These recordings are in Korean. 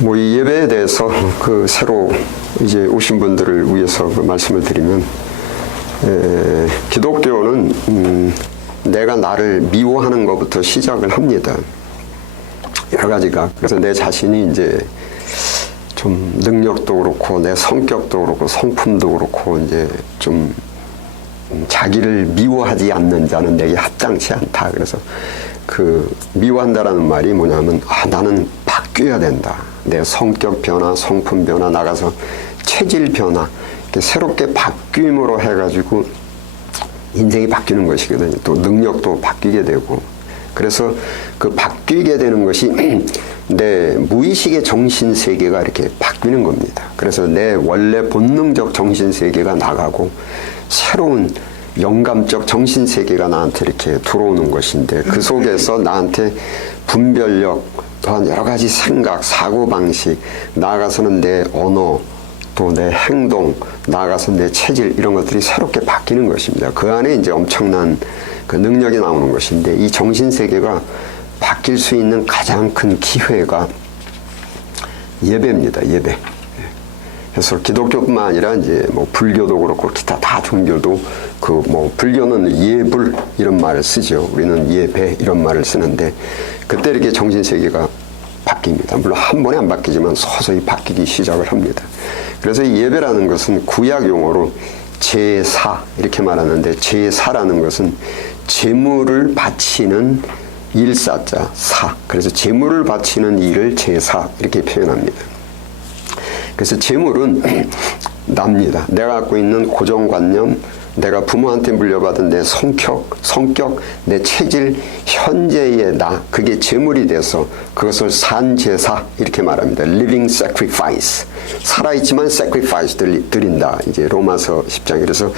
뭐 이 예배에 대해서 그 새로 이제 오신 분들을 위해서 그 말씀을 드리면, 기독교는 내가 나를 미워하는 것부터 시작을 합니다. 여러 가지가. 그래서 내 자신이 이제 좀 능력도 그렇고 내 성격도 그렇고 성품도 그렇고 이제 좀 자기를 미워하지 않는 자는 내게 합당치 않다. 그래서 그 미워한다라는 말이 뭐냐면, 나는 바뀌어야 된다. 내 성격 변화, 성품 변화, 나가서 체질 변화, 이렇게 새롭게 바뀜으로 해가지고 인생이 바뀌는 것이거든요. 또 능력도 바뀌게 되고. 그래서 그 바뀌게 되는 것이 내 무의식의 정신세계가 이렇게 바뀌는 겁니다. 그래서 내 원래 본능적 정신세계가 나가고 새로운 영감적 정신세계가 나한테 이렇게 들어오는 것인데, 그 속에서 나한테 분별력, 또한 여러 가지 생각, 사고방식, 나아가서는 내 언어, 또 내 행동, 나아가서 내 체질, 이런 것들이 새롭게 바뀌는 것입니다. 그 안에 이제 엄청난 그 능력이 나오는 것인데, 이 정신세계가 바뀔 수 있는 가장 큰 기회가 예배입니다. 예배. 그래서 기독교뿐만 아니라 이제 뭐 불교도 그렇고 기타 다 종교도 그 뭐 불교는 예불 이런 말을 쓰죠. 우리는 예배 이런 말을 쓰는데, 그때 이렇게 정신세계가 바뀝니다. 물론 한 번에 안 바뀌지만 서서히 바뀌기 시작을 합니다. 그래서 이 예배라는 것은 구약 용어로 제사 이렇게 말하는데, 제사라는 것은 제물을 바치는 일사자 사. 그래서 제물을 바치는 일을 제사 이렇게 표현합니다. 그래서 제물은 납니다. 내가 갖고 있는 고정관념, 내가 부모한테 물려받은 내 성격, 내 체질, 현재의 나, 그게 제물이 돼서 그것을 산제사 이렇게 말합니다. Living sacrifice. 살아있지만 sacrifice 드린다. 이제 로마서 10장. 그래서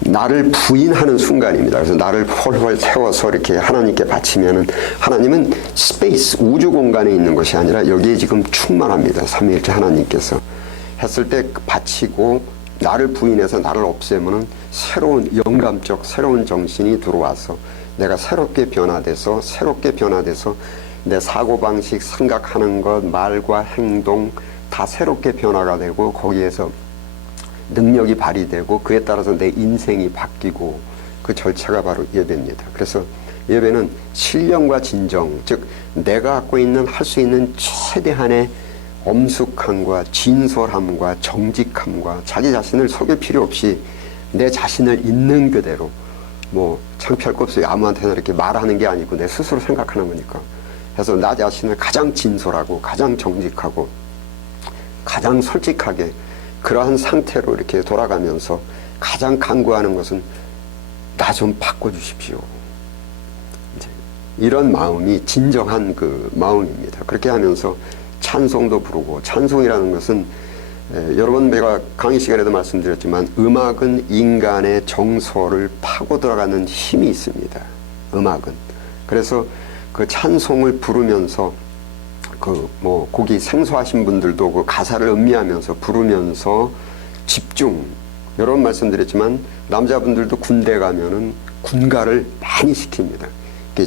나를 부인하는 순간입니다. 그래서 나를 홀홀 태워서 이렇게 하나님께 바치면은, 하나님은 스페이스, 우주 공간에 있는 것이 아니라 여기에 지금 충만합니다. 삼위일체 하나님께서 했을 때 바치고 나를 부인해서 나를 없애면은 새로운 영감적 새로운 정신이 들어와서 내가 새롭게 변화돼서 내 사고방식, 생각하는 것, 말과 행동 다 새롭게 변화가 되고, 거기에서 능력이 발휘되고, 그에 따라서 내 인생이 바뀌고, 그 절차가 바로 예배입니다. 그래서 예배는 신령과 진정, 즉 내가 갖고 있는 할 수 있는 최대한의 엄숙함과 진솔함과 정직함과 자기 자신을 속일 필요 없이 내 자신을 있는 그대로, 뭐 창피할 거 없어요. 아무한테나 이렇게 말하는 게 아니고 내 스스로 생각하는 거니까. 그래서 나 자신을 가장 진솔하고 가장 정직하고 가장 솔직하게 그러한 상태로 이렇게 돌아가면서 가장 간구하는 것은 나 좀 바꿔주십시오. 이제 이런 마음이 진정한 그 마음입니다. 그렇게 하면서 찬송도 부르고, 찬송이라는 것은 여러 번 내가 강의 시간에도 말씀드렸지만, 음악은 인간의 정서를 파고 들어가는 힘이 있습니다. 음악은. 그래서 그 찬송을 부르면서 그 뭐 곡이 생소하신 분들도 그 가사를 음미하면서 부르면서 집중, 여러 번 말씀드렸지만 남자분들도 군대 가면은 군가를 많이 시킵니다.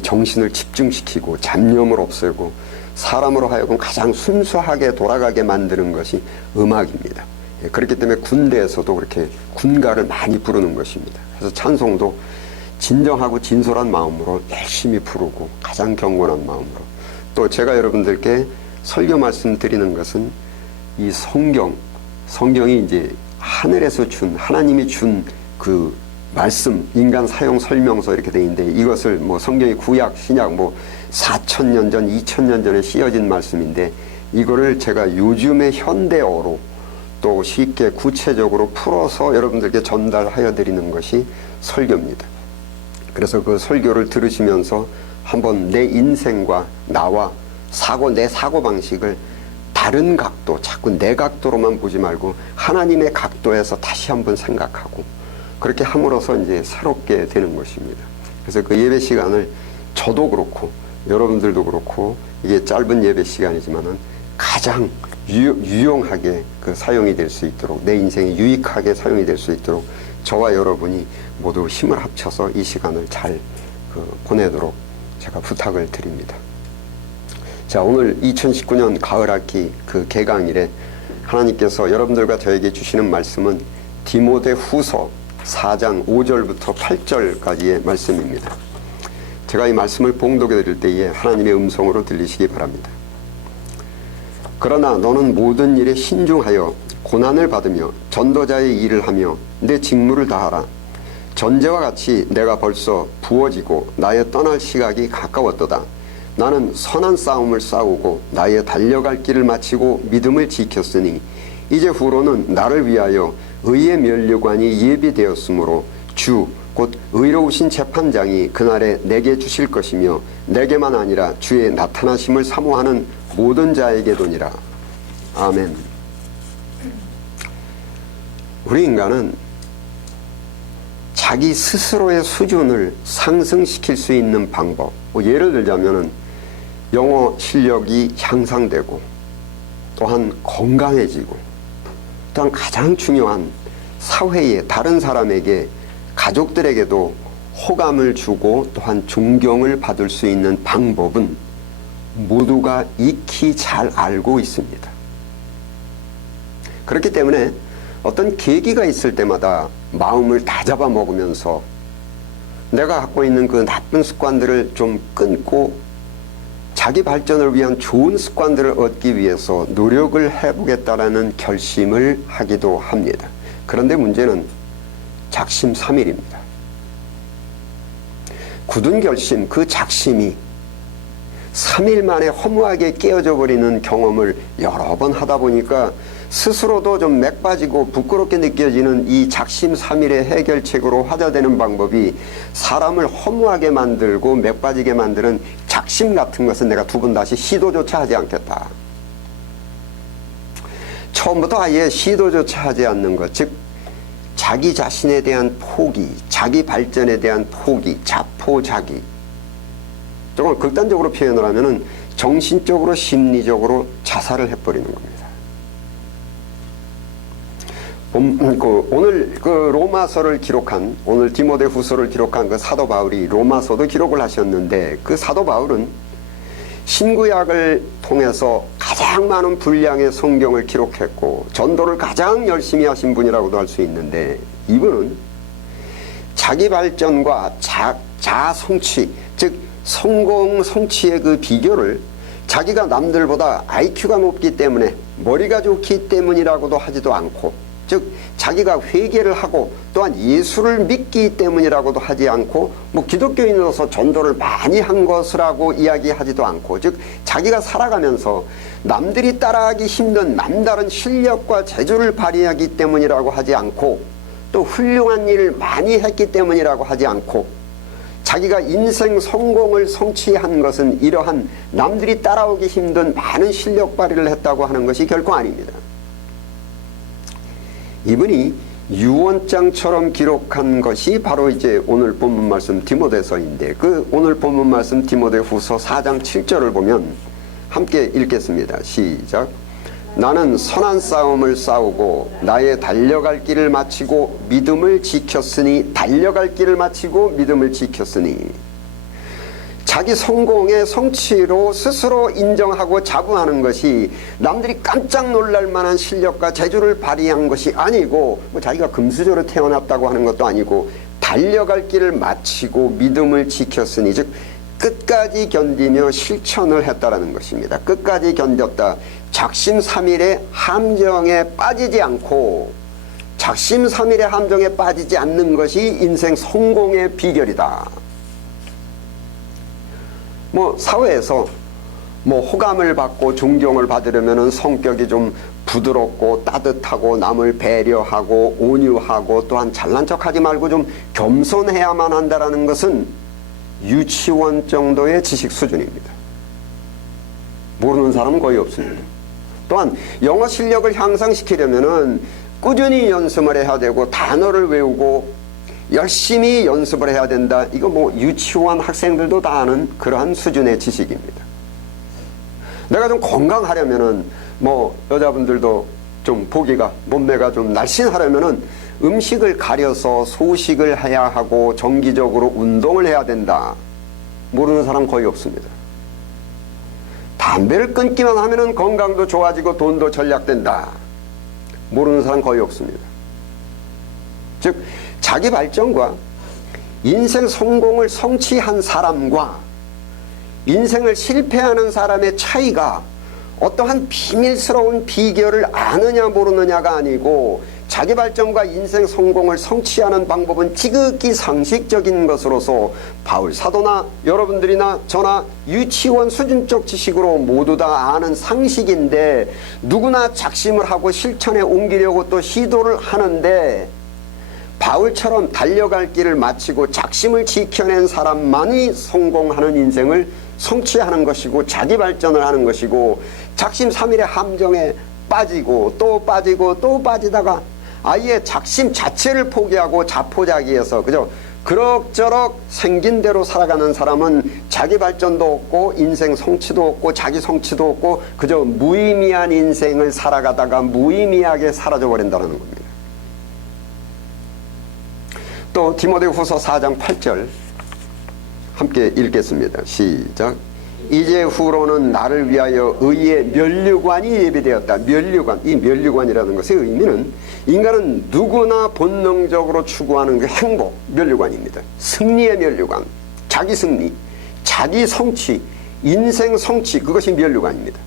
정신을 집중시키고 잡념을 없애고 사람으로 하여금 가장 순수하게 돌아가게 만드는 것이 음악입니다. 그렇기 때문에 군대에서도 그렇게 군가를 많이 부르는 것입니다. 그래서 찬송도 진정하고 진솔한 마음으로 열심히 부르고 가장 경건한 마음으로. 또 제가 여러분들께 설교 말씀드리는 것은 이 성경이 이제 하늘에서 하나님이 준 그 말씀, 인간 사용 설명서 이렇게 돼 있는데, 이것을 뭐 성경이 구약, 신약 뭐 4,000년 전, 2,000년 전에 씌어진 말씀인데, 이거를 제가 요즘의 현대어로 또 쉽게 구체적으로 풀어서 여러분들께 전달하여 드리는 것이 설교입니다. 그래서 그 설교를 들으시면서 한번 내 인생과 나와 내 사고방식을 다른 각도, 자꾸 내 각도로만 보지 말고 하나님의 각도에서 다시 한번 생각하고, 그렇게 함으로써 이제 새롭게 되는 것입니다. 그래서 그 예배 시간을 저도 그렇고 여러분들도 그렇고, 이게 짧은 예배 시간이지만은 가장 유용하게 그 사용이 될 수 있도록, 내 인생이 유익하게 사용이 될 수 있도록 저와 여러분이 모두 힘을 합쳐서 이 시간을 잘 보내도록 제가 부탁을 드립니다. 자, 오늘 2019년 가을학기 그 개강일에 하나님께서 여러분들과 저에게 주시는 말씀은 디모데후서 4장 5절부터 8절까지의 말씀입니다. 제가 이 말씀을 봉독해 드릴 때에 하나님의 음성으로 들리시기 바랍니다. 그러나 너는 모든 일에 신중하여 고난을 받으며 전도자의 일을 하며 내 직무를 다하라. 전제와 같이 내가 벌써 부어지고 나의 떠날 시각이 가까웠도다. 나는 선한 싸움을 싸우고 나의 달려갈 길을 마치고 믿음을 지켰으니 이제 후로는 나를 위하여 의의 면류관이 예비되었으므로 주 곧 의로우신 재판장이 그날에 내게 주실 것이며 내게만 아니라 주의 나타나심을 사모하는 모든 자에게도니라. 아멘. 우리 인간은 자기 스스로의 수준을 상승시킬 수 있는 방법, 예를 들자면은 영어 실력이 향상되고 또한 건강해지고 또한 가장 중요한 사회에 다른 사람에게 가족들에게도 호감을 주고 또한 존경을 받을 수 있는 방법은 모두가 익히 잘 알고 있습니다. 그렇기 때문에 어떤 계기가 있을 때마다 마음을 다 잡아먹으면서 내가 갖고 있는 그 나쁜 습관들을 좀 끊고 자기 발전을 위한 좋은 습관들을 얻기 위해서 노력을 해보겠다라는 결심을 하기도 합니다. 그런데 문제는 작심삼일입니다. 굳은 결심, 그 작심이 3일 만에 허무하게 깨어져 버리는 경험을 여러 번 하다 보니까 스스로도 좀 맥 빠지고 부끄럽게 느껴지는 이 작심삼일의 해결책으로 화자되는 방법이 사람을 허무하게 만들고 맥 빠지게 만드는 작심 같은 것은 내가 두 번 다시 시도조차 하지 않겠다. 처음부터 아예 시도조차 하지 않는 것, 즉 자기 자신에 대한 포기, 자기 발전에 대한 포기, 자포자기. 조금 극단적으로 표현을 하면은 정신적으로 심리적으로 자살을 해버리는 겁니다. 오늘 그 로마서를 기록한, 오늘 디모데후서를 기록한 그 사도 바울이 로마서도 기록을 하셨는데, 그 사도 바울은 신구약을 통해서 가장 많은 분량의 성경을 기록했고 전도를 가장 열심히 하신 분이라고도 할 수 있는데, 이분은 자기 발전과 자성취, 즉 성공 성취의 그 비결을 자기가 남들보다 IQ가 높기 때문에, 머리가 좋기 때문이라고도 하지도 않고, 즉 자기가 회개를 하고 또한 예수를 믿기 때문이라고도 하지 않고, 뭐 기독교인으로서 전도를 많이 한 것이라고 이야기하지도 않고, 즉 자기가 살아가면서 남들이 따라하기 힘든 남다른 실력과 재주를 발휘하기 때문이라고 하지 않고, 또 훌륭한 일을 많이 했기 때문이라고 하지 않고, 자기가 인생 성공을 성취한 것은 이러한 남들이 따라오기 힘든 많은 실력 발휘를 했다고 하는 것이 결코 아닙니다. 이분이 유언장처럼 기록한 것이 바로 이제 오늘 본문 말씀 디모데서인데, 그 오늘 본문 말씀 디모데후서 4장 7절을 보면 함께 읽겠습니다. 시작. 나는 선한 싸움을 싸우고 나의 달려갈 길을 마치고 믿음을 지켰으니, 달려갈 길을 마치고 믿음을 지켰으니. 자기 성공의 성취로 스스로 인정하고 자부하는 것이 남들이 깜짝 놀랄 만한 실력과 재주를 발휘한 것이 아니고, 뭐 자기가 금수저로 태어났다고 하는 것도 아니고, 달려갈 길을 마치고 믿음을 지켰으니, 즉 끝까지 견디며 실천을 했다라는 것입니다. 끝까지 견뎠다. 작심삼일의 함정에 빠지지 않고, 작심삼일의 함정에 빠지지 않는 것이 인생 성공의 비결이다. 뭐 사회에서 뭐 호감을 받고 존경을 받으려면은 성격이 좀 부드럽고 따뜻하고 남을 배려하고 온유하고 또한 잘난 척하지 말고 좀 겸손해야만 한다라는 것은 유치원 정도의 지식 수준입니다. 모르는 사람은 거의 없습니다. 또한 영어 실력을 향상시키려면은 꾸준히 연습을 해야 되고 단어를 외우고 열심히 연습을 해야 된다. 이거 뭐 유치원 학생들도 다 아는 그러한 수준의 지식입니다. 내가 좀 건강하려면은, 뭐 여자분들도 좀 보기가, 몸매가 좀 날씬하려면은 음식을 가려서 소식을 해야 하고 정기적으로 운동을 해야 된다. 모르는 사람 거의 없습니다. 담배를 끊기만 하면은 건강도 좋아지고 돈도 전략된다. 모르는 사람 거의 없습니다. 즉 자기 발전과 인생 성공을 성취한 사람과 인생을 실패하는 사람의 차이가 어떠한 비밀스러운 비결을 아느냐 모르느냐가 아니고, 자기 발전과 인생 성공을 성취하는 방법은 지극히 상식적인 것으로서 바울 사도나 여러분들이나 저나 유치원 수준적 지식으로 모두 다 아는 상식인데, 누구나 작심을 하고 실천에 옮기려고 또 시도를 하는데, 바울처럼 달려갈 길을 마치고 작심을 지켜낸 사람만이 성공하는 인생을 성취하는 것이고 자기 발전을 하는 것이고, 작심 삼일의 함정에 빠지고 또 빠지고 또 빠지다가 아예 작심 자체를 포기하고 자포자기해서 그저 그럭저럭 생긴 대로 살아가는 사람은 자기 발전도 없고 인생 성취도 없고 자기 성취도 없고 그저 무의미한 인생을 살아가다가 무의미하게 사라져 버린다는 겁니다. 또 디모데후서 4장 8절 함께 읽겠습니다. 시작. 이제 후로는 나를 위하여 의의 면류관이 예비되었다. 면류관, 이 면류관이라는 것의 의미는 인간은 누구나 본능적으로 추구하는 그 행복, 면류관입니다. 승리의 면류관, 자기 승리, 자기 성취, 인생 성취, 그것이 면류관입니다.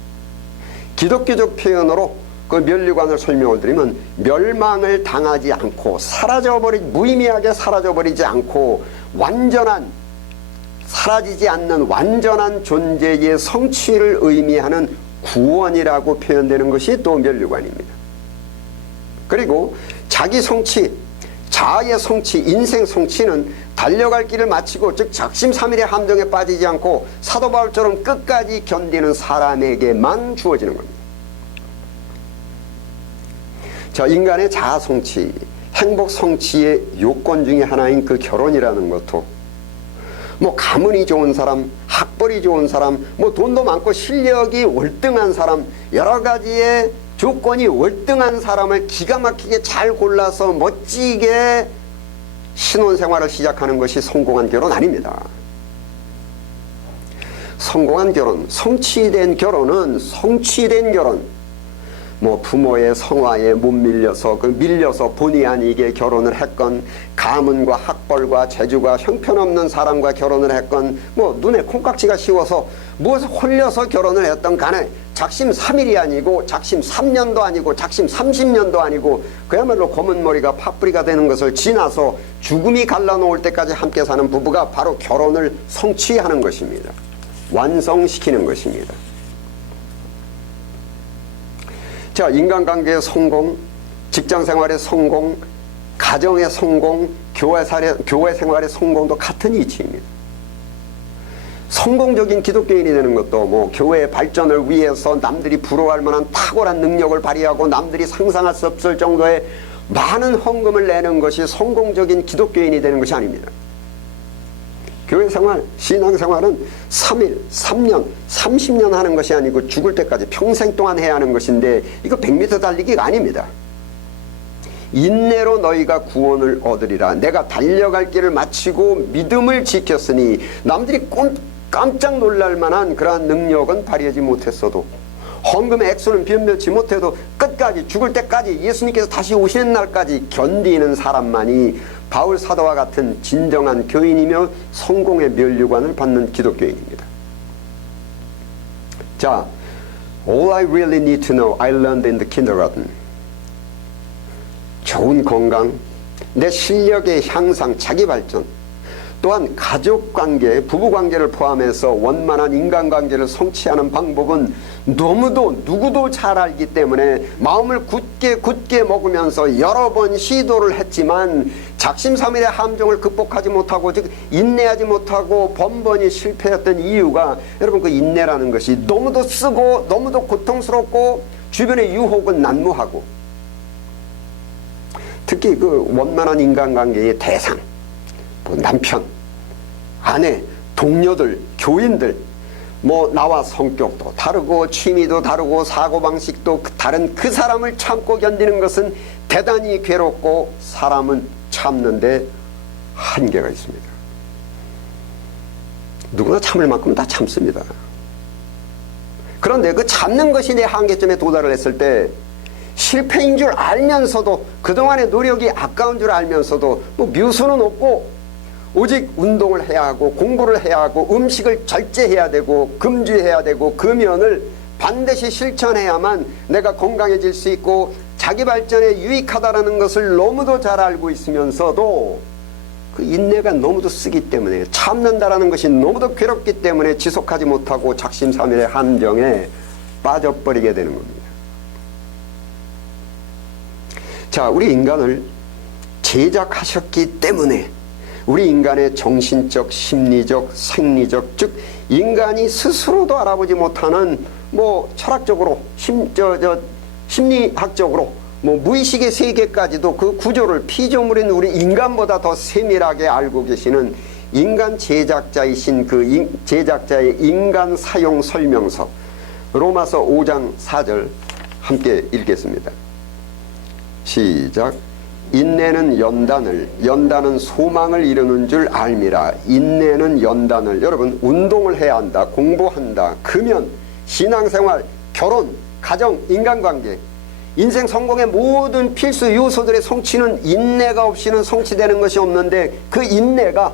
기독교적 표현으로 그 면류관을 설명을 드리면, 멸망을 당하지 않고 무의미하게 사라져버리지 않고 사라지지 않는 완전한 존재의 성취를 의미하는 구원이라고 표현되는 것이 또 면류관입니다. 그리고 자기 성취, 자아의 성취, 인생 성취는 달려갈 길을 마치고 즉 작심삼일의 함정에 빠지지 않고 사도 바울처럼 끝까지 견디는 사람에게만 주어지는 겁니다. 자, 인간의 자아 성취, 행복 성취의 요건 중에 하나인 그 결혼이라는 것도 가문이 좋은 사람, 학벌이 좋은 사람, 돈도 많고 실력이 월등한 사람, 여러 가지의 조건이 월등한 사람을 기가 막히게 잘 골라서 멋지게 신혼생활을 시작하는 것이 성공한 결혼 아닙니다. 성공한 결혼, 성취된 결혼은 성취된 결혼, 부모의 성화에 못 밀려서 본의 아니게 결혼을 했건, 가문과 학벌과 재주가 형편없는 사람과 결혼을 했건, 눈에 콩깍지가 씌워서 무엇을 홀려서 결혼을 했던 간에 작심 3일이 아니고 작심 3년도 아니고 작심 30년도 아니고 그야말로 검은 머리가 팥뿌리가 되는 것을 지나서 죽음이 갈라놓을 때까지 함께 사는 부부가 바로 결혼을 성취하는 것입니다. 완성시키는 것입니다. 자, 인간관계의 성공, 직장생활의 성공, 가정의 성공, 교회 생활의 성공도 같은 이치입니다. 성공적인 기독교인이 되는 것도 교회의 발전을 위해서 남들이 부러워할 만한 탁월한 능력을 발휘하고 남들이 상상할 수 없을 정도의 많은 헌금을 내는 것이 성공적인 기독교인이 되는 것이 아닙니다. 교회생활, 신앙생활은 3일, 3년, 30년 하는 것이 아니고 죽을 때까지 평생 동안 해야 하는 것인데, 이거 100m 달리기가 아닙니다. 인내로 너희가 구원을 얻으리라. 내가 달려갈 길을 마치고 믿음을 지켰으니, 남들이 깜짝 놀랄 만한 그러한 능력은 발휘하지 못했어도, 헌금의 액수는 변변치 못해도 끝까지 죽을 때까지 예수님께서 다시 오시는 날까지 견디는 사람만이 바울 사도와 같은 진정한 교인이며 성공의 면류관을 받는 기독교인입니다. 자, all I really need to know I learned in the kindergarten. 좋은 건강, 내 실력의 향상, 자기 발전, 또한 가족관계, 부부관계를 포함해서 원만한 인간관계를 성취하는 방법은 누구도 잘 알기 때문에 마음을 굳게 먹으면서 여러 번 시도를 했지만 작심삼일의 함정을 극복하지 못하고, 즉 인내하지 못하고 번번이 실패했던 이유가, 여러분, 그 인내라는 것이 너무도 쓰고 너무도 고통스럽고 주변의 유혹은 난무하고, 특히 그 원만한 인간관계의 대상, 남편, 아내, 동료들, 교인들, 나와 성격도 다르고 취미도 다르고 사고방식도 다른 그 사람을 참고 견디는 것은 대단히 괴롭고 사람은 참는데 한계가 있습니다. 누구나 참을 만큼 다 참습니다. 그런데 그 참는 것이 내 한계점에 도달을 했을 때 실패인 줄 알면서도, 그동안의 노력이 아까운 줄 알면서도 뭐 묘수는 없고 오직 운동을 해야 하고 공부를 해야 하고 음식을 절제해야 되고 금주해야 되고 금연을 반드시 실천해야만 내가 건강해질 수 있고 자기 발전에 유익하다라는 것을 너무도 잘 알고 있으면서도 그 인내가 너무도 쓰기 때문에, 참는다라는 것이 너무도 괴롭기 때문에 지속하지 못하고 작심삼일의 함정에 빠져버리게 되는 겁니다. 자, 우리 인간을 제작하셨기 때문에 우리 인간의 정신적, 심리적, 생리적, 즉 인간이 스스로도 알아보지 못하는 뭐 철학적으로, 심리학적으로 뭐 무의식의 세계까지도 그 구조를 피조물인 우리 인간보다 더 세밀하게 알고 계시는 인간 제작자이신 그 제작자의 인간 사용 설명서, 로마서 5장 4절 함께 읽겠습니다. 시작. 인내는 연단은 소망을 이루는 줄 알미라. 인내는 연단을, 여러분 운동을 해야 한다, 공부한다, 금연, 신앙생활, 결혼, 가정, 인간관계, 인생 성공의 모든 필수 요소들의 성취는 인내가 없이는 성취되는 것이 없는데 그 인내가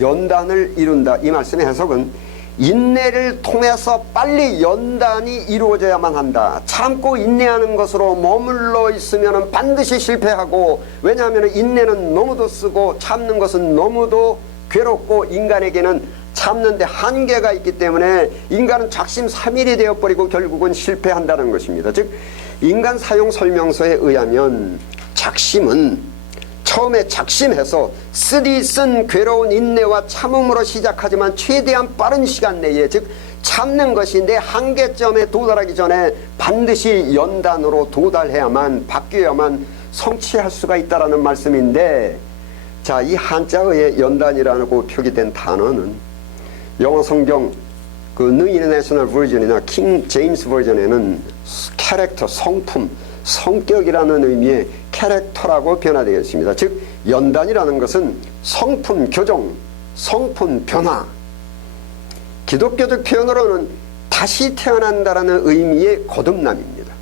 연단을 이룬다. 이 말씀의 해석은 인내를 통해서 빨리 연단이 이루어져야만 한다. 참고 인내하는 것으로 머물러 있으면 반드시 실패하고, 왜냐하면 인내는 너무도 쓰고 참는 것은 너무도 괴롭고 인간에게는 참는데 한계가 있기 때문에 인간은 작심삼일이 되어버리고 결국은 실패한다는 것입니다. 즉 인간 사용 설명서에 의하면 작심은 처음에 작심해서 쓰디쓴 괴로운 인내와 참음으로 시작하지만 최대한 빠른 시간 내에, 즉 참는 것이 내 한계점에 도달하기 전에 반드시 연단으로 도달해야만, 바뀌어야만 성취할 수가 있다라는 말씀인데, 자, 이 한자어의 연단이라고 표기된 단어는 영어 성경 그 New International Version이나 킹 제임스 버전에는 캐릭터, 성품, 성격이라는 의미의 캐릭터라고 변화되어 있습니다. 즉 연단이라는 것은 성품 교정, 성품 변화, 기독교적 표현으로는 다시 태어난다라는 의미의 거듭남입니다.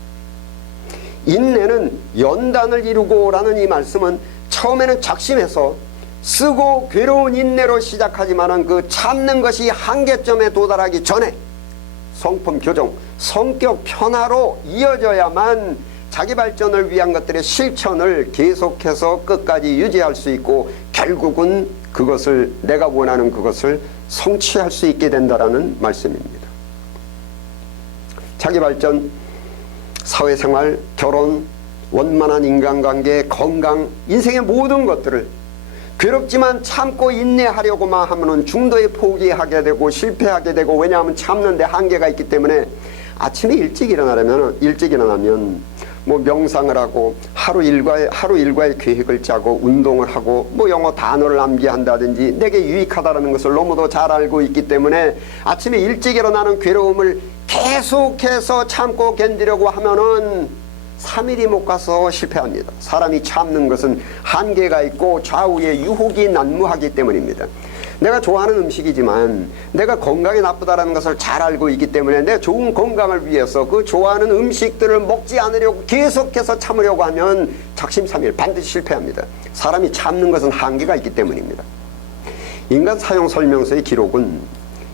인내는 연단을 이루고 라는 이 말씀은 처음에는 작심해서 쓰고 괴로운 인내로 시작하지만은 그 참는 것이 한계점에 도달하기 전에 성품 교정, 성격 변화로 이어져야만 자기 발전을 위한 것들의 실천을 계속해서 끝까지 유지할 수 있고 결국은 그것을, 내가 원하는 그것을 성취할 수 있게 된다라는 말씀입니다. 자기 발전, 사회생활, 결혼, 원만한 인간관계, 건강, 인생의 모든 것들을 괴롭지만 참고 인내하려고만 하면은 중도에 포기하게 되고 실패하게 되고, 왜냐하면 참는데 한계가 있기 때문에 아침에 일찍 일어나면 뭐 명상을 하고 하루 일과의 계획을 짜고 운동을 하고 뭐 영어 단어를 암기한다든지 내게 유익하다는 것을 너무도 잘 알고 있기 때문에 아침에 일찍 일어나는 괴로움을 계속해서 참고 견디려고 하면은 3일이 못 가서 실패합니다. 사람이 참는 것은 한계가 있고 좌우의 유혹이 난무하기 때문입니다. 내가 좋아하는 음식이지만 내가 건강에 나쁘다는 것을 잘 알고 있기 때문에 내 좋은 건강을 위해서 그 좋아하는 음식들을 먹지 않으려고 계속해서 참으려고 하면 작심삼일 반드시 실패합니다. 사람이 참는 것은 한계가 있기 때문입니다. 인간 사용 설명서의 기록은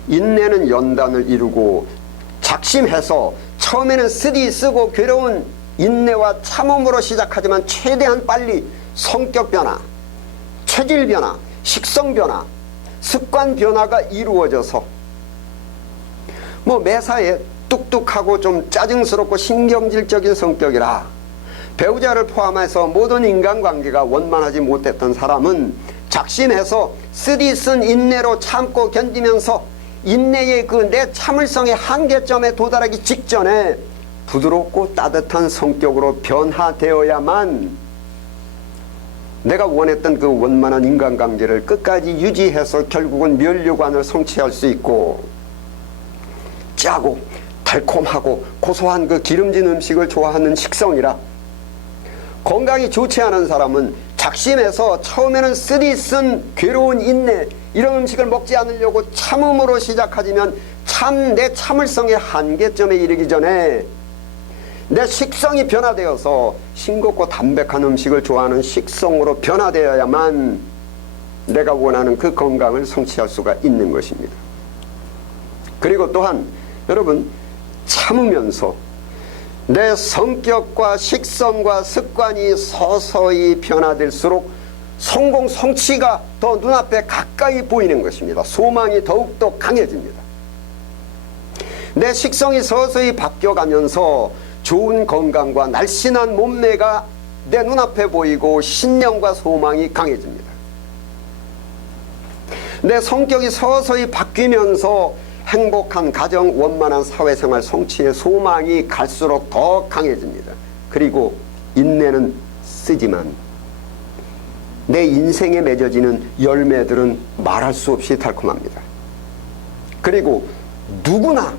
인내는 연단을 이루고 작심해서 처음에는 쓰고 괴로운 인내와 참음으로 시작하지만 최대한 빨리 성격 변화, 체질 변화, 식성 변화, 습관 변화가 이루어져서 뭐 매사에 뚝뚝하고 좀 짜증스럽고 신경질적인 성격이라 배우자를 포함해서 모든 인간관계가 원만하지 못했던 사람은 작심해서 쓰디쓴 인내로 참고 견디면서 인내의 그 내 참을성의 한계점에 도달하기 직전에 부드럽고 따뜻한 성격으로 변화되어야만 내가 원했던 그 원만한 인간관계를 끝까지 유지해서 결국은 면류관을 성취할 수 있고, 짜고 달콤하고 고소한 그 기름진 음식을 좋아하는 식성이라 건강이 좋지 않은 사람은 작심해서 처음에는 쓰디쓴 괴로운 인내, 이런 음식을 먹지 않으려고 참음으로 시작하지만 내 참을성의 한계점에 이르기 전에 내 식성이 변화되어서 싱겁고 담백한 음식을 좋아하는 식성으로 변화되어야만 내가 원하는 그 건강을 성취할 수가 있는 것입니다. 그리고 또한 여러분, 참으면서 내 성격과 식성과 습관이 서서히 변화될수록 성공 성취가 더 눈앞에 가까이 보이는 것입니다. 소망이 더욱더 강해집니다. 내 식성이 서서히 바뀌어가면서 좋은 건강과 날씬한 몸매가 내 눈앞에 보이고 신념과 소망이 강해집니다. 내 성격이 서서히 바뀌면서 행복한 가정, 원만한 사회생활 성취의 소망이 갈수록 더 강해집니다. 그리고 인내는 쓰지만 내 인생에 맺어지는 열매들은 말할 수 없이 달콤합니다. 그리고 누구나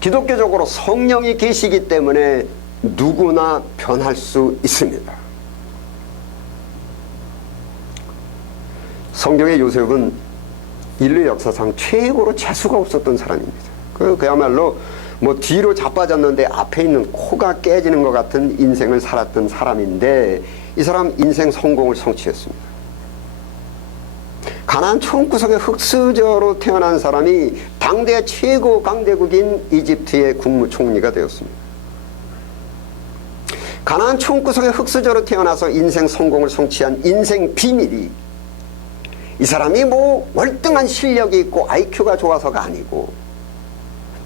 기독교적으로 성령이 계시기 때문에 누구나 변할 수 있습니다. 성경의 요셉은 인류 역사상 최고로 재수가 없었던 사람입니다. 그야말로 뒤로 자빠졌는데 앞에 있는 코가 깨지는 것 같은 인생을 살았던 사람인데 이 사람 인생 성공을 성취했습니다. 가나안 총구석의 흑수저로 태어난 사람이 당대 최고 강대국인 이집트의 국무총리가 되었습니다. 가나안 총구석의 흑수저로 태어나서 인생 성공을 성취한 인생 비밀이 이 사람이 월등한 실력이 있고 IQ가 좋아서가 아니고,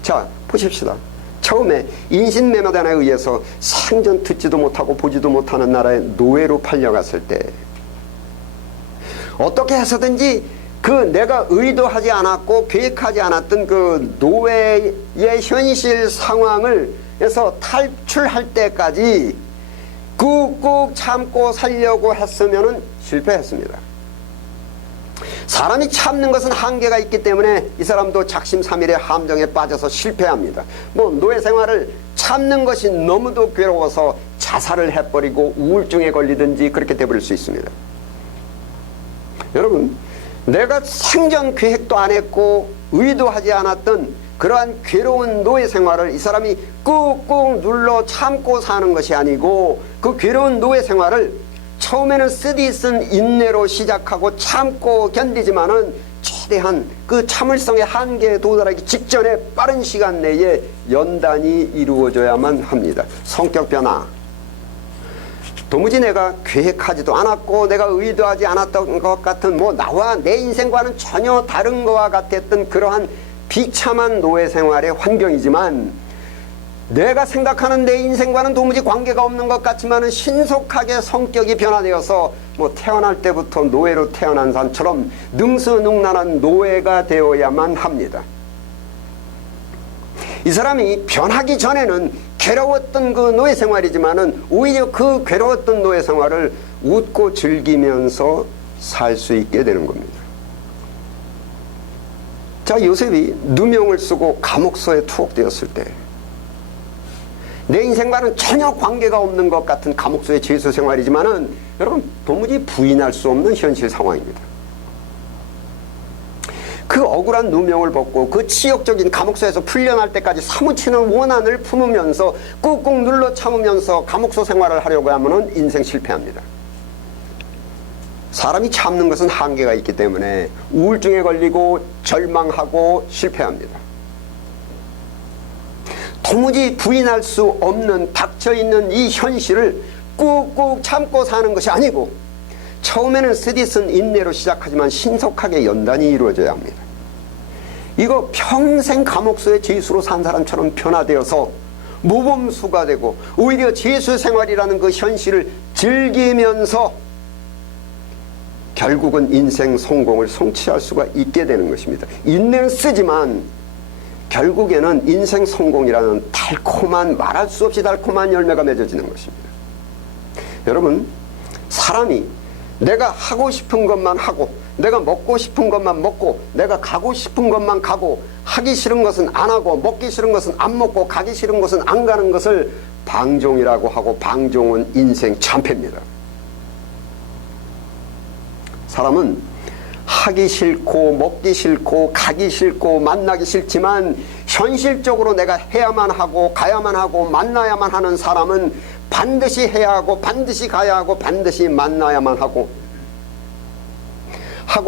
자 보십시다. 처음에 인신매매단에 의해서 생전 듣지도 못하고 보지도 못하는 나라에 노예로 팔려갔을 때 어떻게 해서든지 내가 의도하지 않았고 계획하지 않았던 그 노예의 현실 상황을 해서 탈출할 때까지 꾹꾹 참고 살려고 했으면 실패했습니다. 사람이 참는 것은 한계가 있기 때문에 이 사람도 작심삼일의 함정에 빠져서 실패합니다. 노예 생활을 참는 것이 너무도 괴로워서 자살을 해버리고 우울증에 걸리든지 그렇게 돼버릴 수 있습니다. 여러분, 내가 생전 계획도 안 했고 의도하지 않았던 그러한 괴로운 노예 생활을 이 사람이 꾹꾹 눌러 참고 사는 것이 아니고 그 괴로운 노예 생활을 처음에는 쓰디쓴 인내로 시작하고 참고 견디지만은 최대한 그 참을성의 한계에 도달하기 직전에 빠른 시간 내에 연단이 이루어져야만 합니다. 성격 변화. 도무지 내가 계획하지도 않았고 내가 의도하지 않았던 것 같은 나와 내 인생과는 전혀 다른 것과 같았던 그러한 비참한 노예 생활의 환경이지만 내가 생각하는 내 인생과는 도무지 관계가 없는 것 같지만 신속하게 성격이 변화되어서 태어날 때부터 노예로 태어난 사람처럼 능수능란한 노예가 되어야만 합니다. 이 사람이 변하기 전에는 괴로웠던 그 노예 생활이지만은 오히려 그 괴로웠던 노예 생활을 웃고 즐기면서 살 수 있게 되는 겁니다. 자, 요셉이 누명을 쓰고 감옥소에 투옥되었을 때 내 인생과는 전혀 관계가 없는 것 같은 감옥소의 죄수 생활이지만은 여러분 도무지 부인할 수 없는 현실 상황입니다. 그 억울한 누명을 벗고 그 치욕적인 감옥소에서 풀려날 때까지 사무치는 원한을 품으면서 꾹꾹 눌러 참으면서 감옥소 생활을 하려고 하면은 인생 실패합니다. 사람이 참는 것은 한계가 있기 때문에 우울증에 걸리고 절망하고 실패합니다. 도무지 부인할 수 없는 닥쳐있는 이 현실을 꾹꾹 참고 사는 것이 아니고 처음에는 쓰디쓴 인내로 시작하지만 신속하게 연단이 이루어져야 합니다. 이거 평생 감옥소의 죄수로 산 사람처럼 변화되어서 모범수가 되고 오히려 죄수 생활이라는 그 현실을 즐기면서 결국은 인생 성공을 성취할 수가 있게 되는 것입니다. 인내는 쓰지만 결국에는 인생 성공이라는 달콤한, 말할 수 없이 달콤한 열매가 맺어지는 것입니다. 여러분, 사람이 내가 하고 싶은 것만 하고 내가 먹고 싶은 것만 먹고 내가 가고 싶은 것만 가고 하기 싫은 것은 안 하고 먹기 싫은 것은 안 먹고 가기 싫은 것은 안 가는 것을 방종이라고 하고 방종은 인생 참패입니다. 사람은 하기 싫고 먹기 싫고 가기 싫고 만나기 싫지만 현실적으로 내가 해야만 하고 가야만 하고 만나야만 하는 사람은 반드시 해야 하고 반드시 가야 하고 반드시 만나야만 하고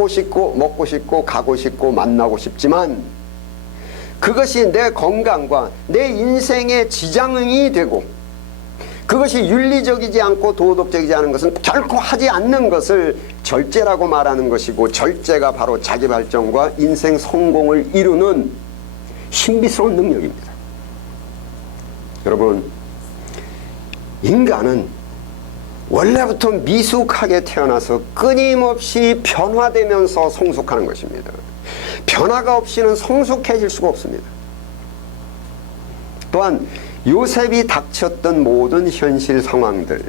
싶고 먹고 싶고 가고 싶고 만나고 싶지만 그것이 내 건강과 내 인생의 지장이 되고 그것이 윤리적이지 않고 도덕적이지 않은 것은 결코 하지 않는 것을 절제라고 말하는 것이고, 절제가 바로 자기 발전과 인생 성공을 이루는 신비스러운 능력입니다. 여러분, 인간은 원래부터 미숙하게 태어나서 끊임없이 변화되면서 성숙하는 것입니다. 변화가 없이는 성숙해질 수가 없습니다. 또한 요셉이 닥쳤던 모든 현실 상황들,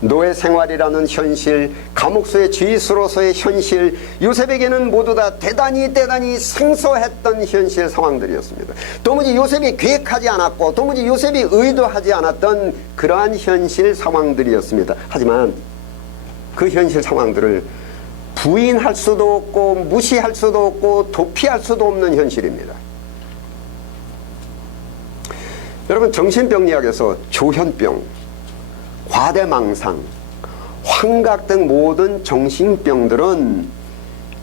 노예 생활이라는 현실, 감옥소의 죄수로서의 현실, 요셉에게는 모두 다 대단히 생소했던 현실 상황들이었습니다. 도무지 요셉이 계획하지 않았고 도무지 요셉이 의도하지 않았던 그러한 현실 상황들이었습니다. 하지만 그 현실 상황들을 부인할 수도 없고 무시할 수도 없고 도피할 수도 없는 현실입니다. 여러분, 정신병리학에서 조현병, 과대망상, 환각 등 모든 정신병들은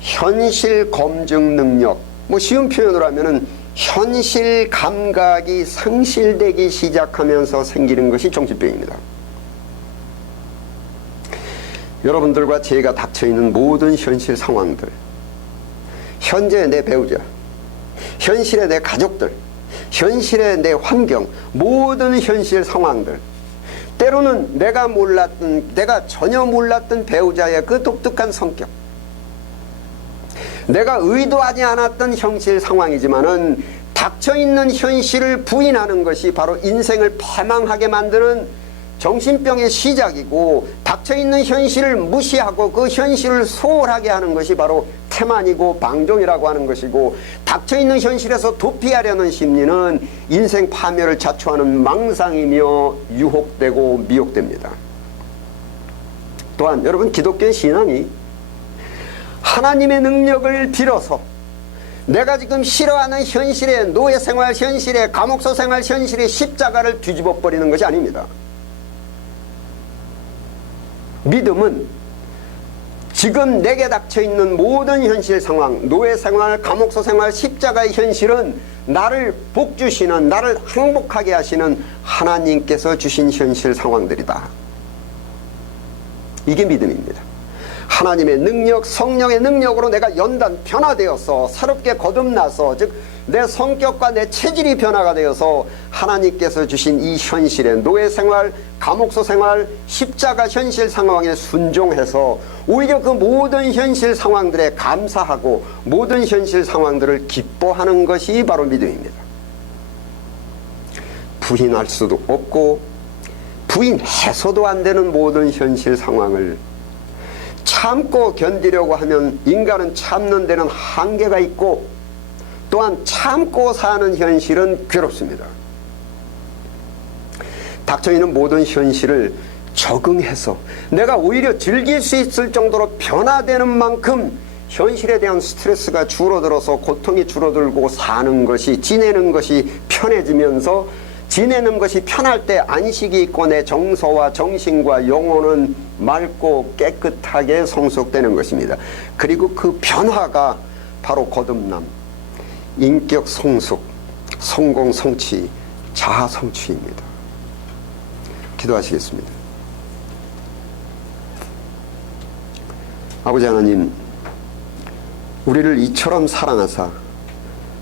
현실 검증 능력, 쉬운 표현으로 하면은 현실 감각이 상실되기 시작하면서 생기는 것이 정신병입니다. 여러분들과 제가 닥쳐있는 모든 현실 상황들, 현재의 내 배우자, 현실의 내 가족들, 현실의 내 환경, 모든 현실 상황들, 때로는 내가 전혀 몰랐던 배우자의 그 독특한 성격, 내가 의도하지 않았던 현실 상황이지만은 닥쳐있는 현실을 부인하는 것이 바로 인생을 패망하게 만드는 정신병의 시작이고, 닥쳐있는 현실을 무시하고 그 현실을 소홀하게 하는 것이 바로 태만이고 방종이라고 하는 것이고, 닥쳐있는 현실에서 도피하려는 심리는 인생 파멸을 자초하는 망상이며 유혹되고 미혹됩니다. 또한 여러분, 기독교의 신앙이 하나님의 능력을 빌어서 내가 지금 싫어하는 현실의 노예생활 현실의 감옥소 생활 현실의 십자가를 뒤집어 버리는 것이 아닙니다. 믿음은 지금 내게 닥쳐있는 모든 현실 상황, 노예생활, 감옥소 생활, 십자가의 현실은 나를 복주시는, 나를 행복하게 하시는 하나님께서 주신 현실 상황들이다. 이게 믿음입니다. 하나님의 능력, 성령의 능력으로 내가 연단 변화되어서 새롭게 거듭나서, 즉 내 성격과 내 체질이 변화가 되어서 하나님께서 주신 이 현실의 노예생활, 감옥소 생활, 십자가 현실 상황에 순종해서 오히려 그 모든 현실 상황들에 감사하고 모든 현실 상황들을 기뻐하는 것이 바로 믿음입니다. 부인할 수도 없고 부인해서도 안 되는 모든 현실 상황을 참고 견디려고 하면 인간은 참는 데는 한계가 있고, 또한 참고 사는 현실은 괴롭습니다. 닥쳐있는 모든 현실을 적응해서 내가 오히려 즐길 수 있을 정도로 변화되는 만큼 현실에 대한 스트레스가 줄어들어서 고통이 줄어들고 사는 것이, 지내는 것이 편해지면서, 지내는 것이 편할 때 안식이 있고 내 정서와 정신과 영혼은 맑고 깨끗하게 성숙되는 것입니다. 그리고 그 변화가 바로 거듭남, 인격 성숙, 성공 성취, 자아 성취입니다. 기도하시겠습니다. 아버지 하나님, 우리를 이처럼 사랑하사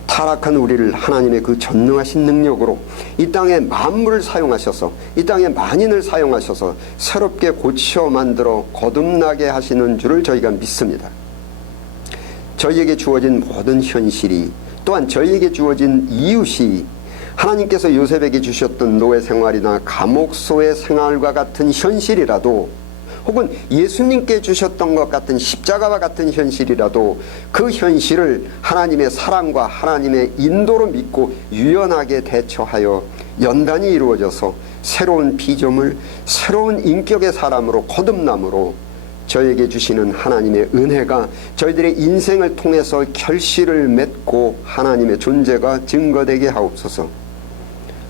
타락한 우리를 하나님의 그 전능하신 능력으로 이 땅에 만물을 사용하셔서, 이 땅에 만인을 사용하셔서 새롭게 고쳐 만들어 거듭나게 하시는 줄을 저희가 믿습니다. 저희에게 주어진 모든 현실이, 또한 저희에게 주어진 이웃이 하나님께서 요셉에게 주셨던 노예 생활이나 감옥소의 생활과 같은 현실이라도, 혹은 예수님께 주셨던 것 같은 십자가와 같은 현실이라도 그 현실을 하나님의 사랑과 하나님의 인도로 믿고 유연하게 대처하여 연단이 이루어져서 새로운 피조물, 새로운 인격의 사람으로 거듭남으로 저에게 주시는 하나님의 은혜가 저희들의 인생을 통해서 결실을 맺고 하나님의 존재가 증거되게 하옵소서.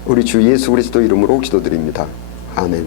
우리 주 예수 그리스도 이름으로 기도드립니다. 아멘.